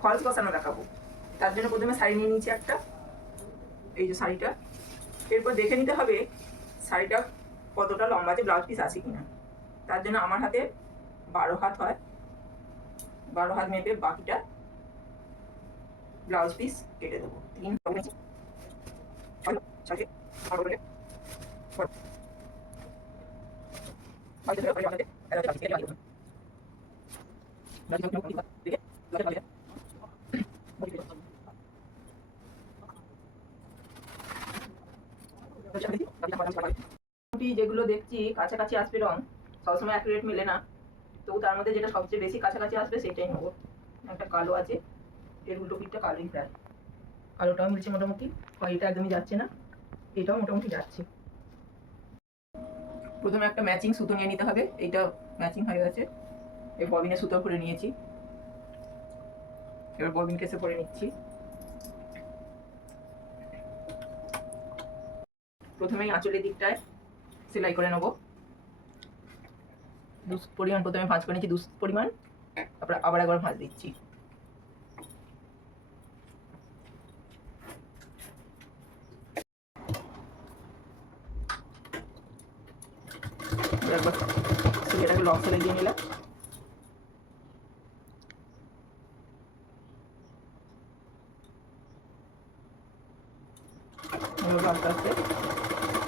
False বসানো দেখাবো তার জন্য প্রথমে শাড়ি নিয়ে নিয়েছি একটা এই যে শাড়িটা এরপর দেখে নিতে হবে শাড়িটা কতটা লম্বা আছে ব্লাউজ পিস আছে কিনা তার জন্য আমার হাতে বারো হাত হয় বারো হাত মেপে বাকিটা ব্লাউজ পিস কেটে দেবো তিন ছয়, ছয়, বারো করে, বারো। বাকিটা ধরে বাকিটা হাতে, এটা হচ্ছে বাকিটা কেটে বাকিটা দেবো। বাকিটা কেটে বাকিটা দেখে, বাকিটা বাকিটা। বাকিটা কেটে। বাকিটা দেখি, বাকিটা আমার আমার বাকিটা। মোটামুটি যেগুলো দেখছি, কাছাকাছি আসবে রং, সবসময় অ্যাকুরেট মেলে না। তো তার মধ্যে যেটা সবচেয়ে বেশি কাছাকাছি আসবে সেটাই নেব। একটা কালো আছে, এর উল্টো পিঠটা কালোই প্রায়। কালোটাও মিলছে মোটামুটি এটা একদমই যাচ্ছে না, এটাও মোটামুটি যাচ্ছে। প্রথমে একটা ম্যাচিং সুতো নিয়ে নিতে হবে, এইটা ম্যাচিং হয়ে গেছে। এই ববিনে সুতো করে নিয়েছি। এবার ববিন কেসে করে নিচ্ছি। প্রথমেই আঁচলের দিকটায় সেলাই করে নেব। দুস পরিমাণ প্রথমে ভাঁজ করে নিচ্ছি দুস পরিমাণ, তারপরে আবার একবার ভাঁজ দিচ্ছি। লক দিয়ে নিলাম। আস্তে আস্তে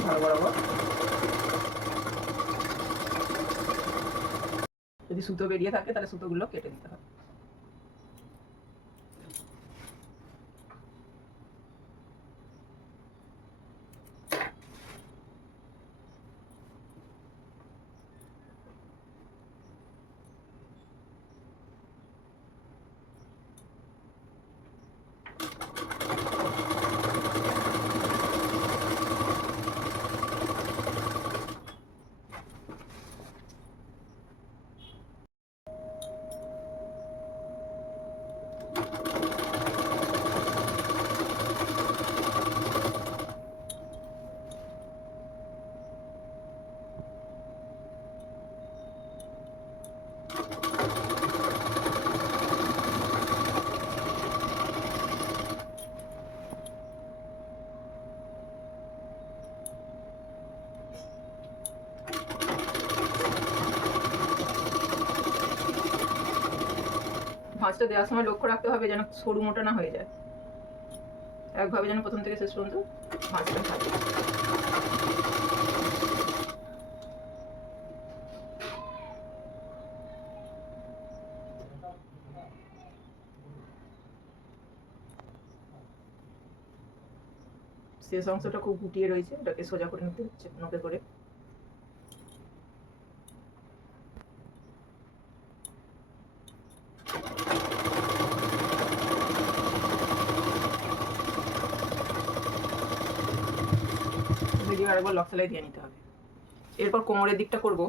ভালো বরাবর যদি সুতো বেরিয়ে থাকে তাহলে সুতোগুলো কেটে ভাঁজটা দেওয়ার সময় লক্ষ্য রাখতে হবে যেন সরু মোটা না হয়ে যায়। একভাবে যেন প্রথম থেকে শেষ পর্যন্ত ভাঁজটা থাকে। শেষ অংশটা খুব গুটিয়ে রয়েছে ওটাকে সোজা করে নিতে হচ্ছে নোকে করে। আরেকবার লক সেলাই দিয়ে নিতে হবে। এরপর কোমরের দিকটা করব।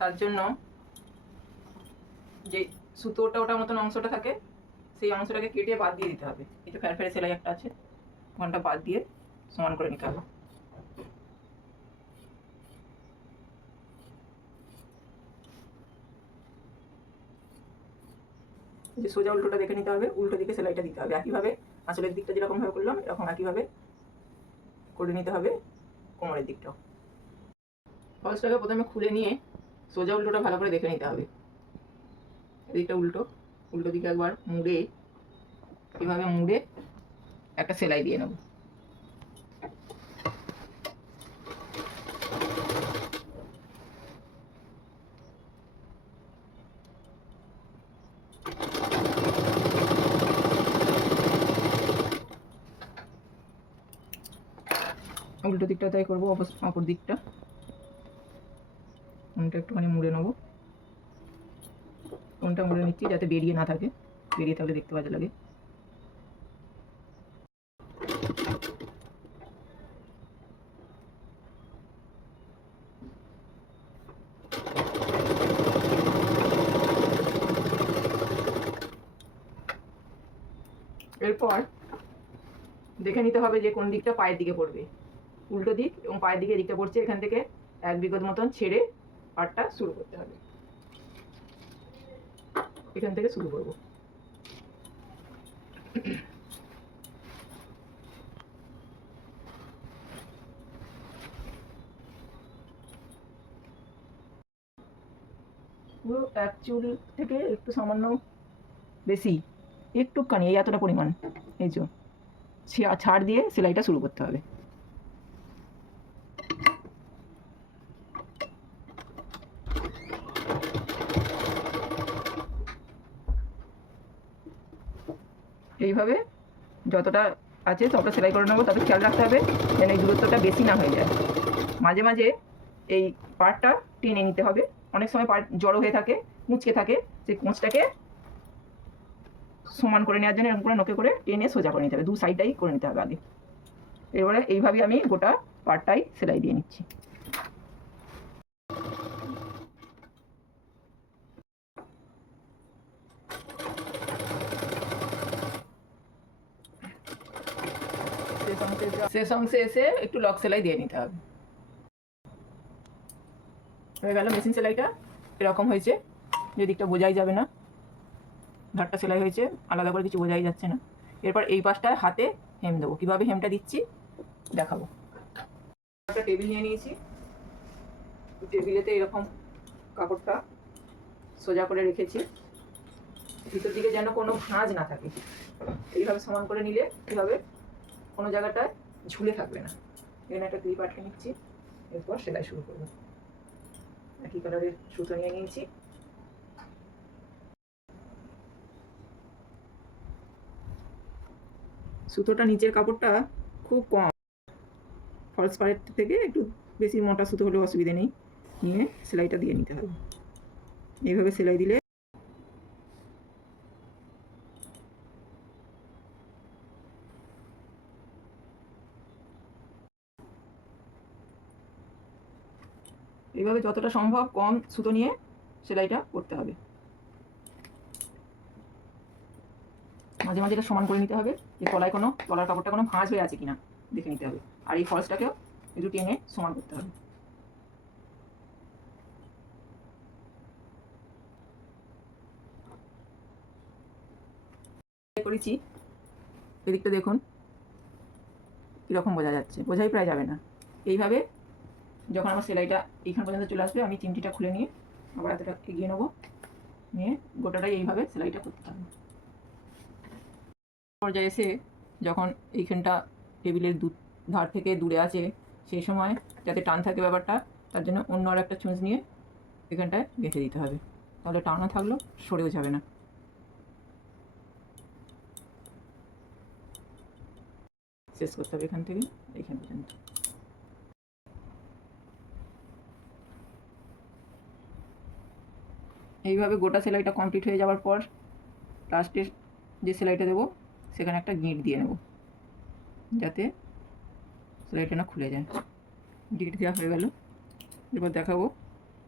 তার জন্য যে সুতোটা ওটা মতন অংশটা থাকে, সেই অংশটাকে কেটে বাদ দিয়ে দিতে হবে। এই যে ফ্যার ফ্যারে সেলাই একটা আছে, ওখানটা বাদ দিয়ে সমান করে নিতে হবে। যে সোজা উল্টোটা দেখে নিতে হবে, উল্টো দিকে সেলাইটা দিতে হবে। একইভাবে আঁচলের দিকটা যেরকমভাবে করলাম, এরকম একইভাবে করে নিতে হবে কোমরের দিকটাও। ফলসটাকে প্রথমে খুলে নিয়ে সোজা উল্টোটা ভালো করে দেখে নিতে হবে। এদিকটা উল্টো উল্টো দিকে একবার মুড়ে, এভাবে মুড়ে একটা সেলাই দিয়ে নেব। উল্টো দিকটা তাই করব অপর দিকটা। কোনটা একটুখানি মুড়ে নেব। কোনটা মুড়ে নিচ্ছি যাতে বেরিয়ে না থাকে। বেরিয়ে থাকলে দেখতে বাজে লাগে। এরপর দেখে নিতে হবে যে কোন দিকটা পায়ের দিকে পড়বে। উল্টো দিক এবং পায়ের দিকে দিকটা পড়ছে এখান থেকে এক বিগত মতন ছেড়ে পাটটা শুরু করতে হবে। এখান থেকে শুরু করব। পুরো এক চুল থেকে একটু সামান্য বেশি, একটুখানি, এই এতটা পরিমাণ, এই যে ছাড় দিয়ে সেলাইটা শুরু করতে হবে। এইভাবে যতটা আছে ততটা সেলাই করে নেব তাতে খেয়াল রাখতে হবে যেন এই দূরত্বটা বেশি না হয়ে যায়। মাঝে মাঝে এই পার্টটা টেনে নিতে হবে। অনেক সময় পার্ট জড়ো হয়ে থাকে কুঁচকে থাকে সেই কোঁচটাকে সমান করে নেওয়ার জন্য এরকম করে নোকে করে টেনে সোজা করে নিতে হবে, দু সাইডটাই করে নিতে হবে আগে। এবারে এইভাবে আমি গোটা পার্টটাই সেলাই দিয়ে নিচ্ছি। শেষ অংশে শেষ অংশে এসে একটু লক সেলাই দিয়ে নিতে হবে। হয়ে গেল মেশিন সেলাইটা, এরকম হয়েছে। যে দিকটা বোঝাই যাবে না, ধারটা সেলাই হয়েছে, আলাদা করে কিছু বোঝাই যাচ্ছে না। এরপর এই পাশটায় হাতে হেম দেবো। কীভাবে হেমটা দিচ্ছি দেখাবো। একটা টেবিল নিয়ে নিয়েছি। টেবিলেতে এরকম কাপড়টা সোজা করে রেখেছি। ভিতর দিকে যেন কোনো ভাঁজ না থাকে। এইভাবে সমান করে নিলে কীভাবে কোনো জায়গাটায় ঝুলে থাকবে না। এখানে একটা ক্লিপ আটকে নিচ্ছি, এরপর সেলাই শুরু করব। একই কালারের সুতো নিয়ে নিয়েছি। সুতোটা নিচের কাপড়টা খুব কম। ফলস পাড়ের থেকে একটু বেশি মোটা সুতো হলেও অসুবিধে নেই। নিয়ে সেলাইটা দিয়ে নিতে হবে। এইভাবে সেলাই দিলে এইভাবে যতটা সম্ভব কম সুতো নিয়ে সেলাইটা করতে হবে। মাঝে মাঝে এটা সমান করে নিতে হবে যে তলায় কোনো, তলার কাপড়টা কোনো ভাঁজ হয়ে আছে কিনা দেখে নিতে হবে। আর এই ফলসটাকেও একটু টেনে সমান করতে হবে। করেছি। এদিকটা দেখুন, কীরকম বোঝা যাচ্ছে। বোঝাই প্রায় যাবে না। এইভাবে যখন আমার সেলাইটা এইখান পর্যন্ত চলে আসবে, আমি চিমটিটা খুলে নিয়ে আবার এতটা এগিয়ে নেব। নিয়ে গোটাটাই এইভাবে সেলাইটা করতে হবে। পর্যায়ে এসে যখন এইখানটা টেবিলের দু, ধার থেকে দূরে আছে, সেই সময় যাতে টান থাকে ব্যাপারটা, তার জন্য অন্য আর একটা চুঁচ নিয়ে এখানটায় গেঁথে দিতে হবে। তাহলে টানা থাকলেও সরেও যাবে না। শেষ করতে হবে এখান থেকে, এইখান পর্যন্ত। এইভাবে গোটা সেলাইটা কমপ্লিট হয়ে যাওয়ার পর লাস্টের যে সেলাইটা দেবো, সেখানে একটা গিঁট দিয়ে নেব, যাতে সেলাইটা না খুলে যায়। গিঁট দেওয়া হয়ে গেল। এরপর দেখাবো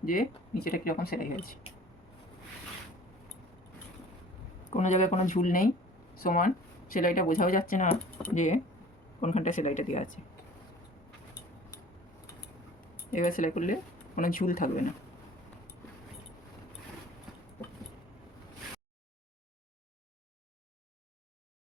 যে নিচেটা কীরকম সেলাই হয়েছে। কোনো জায়গায় কোনো ঝুল নেই, সমান। সেলাইটা বোঝাও যাচ্ছে না যে কোনখানটা সেলাইটা দেওয়া আছে। এবার সেলাই করলে কোনো ঝুল থাকবে না।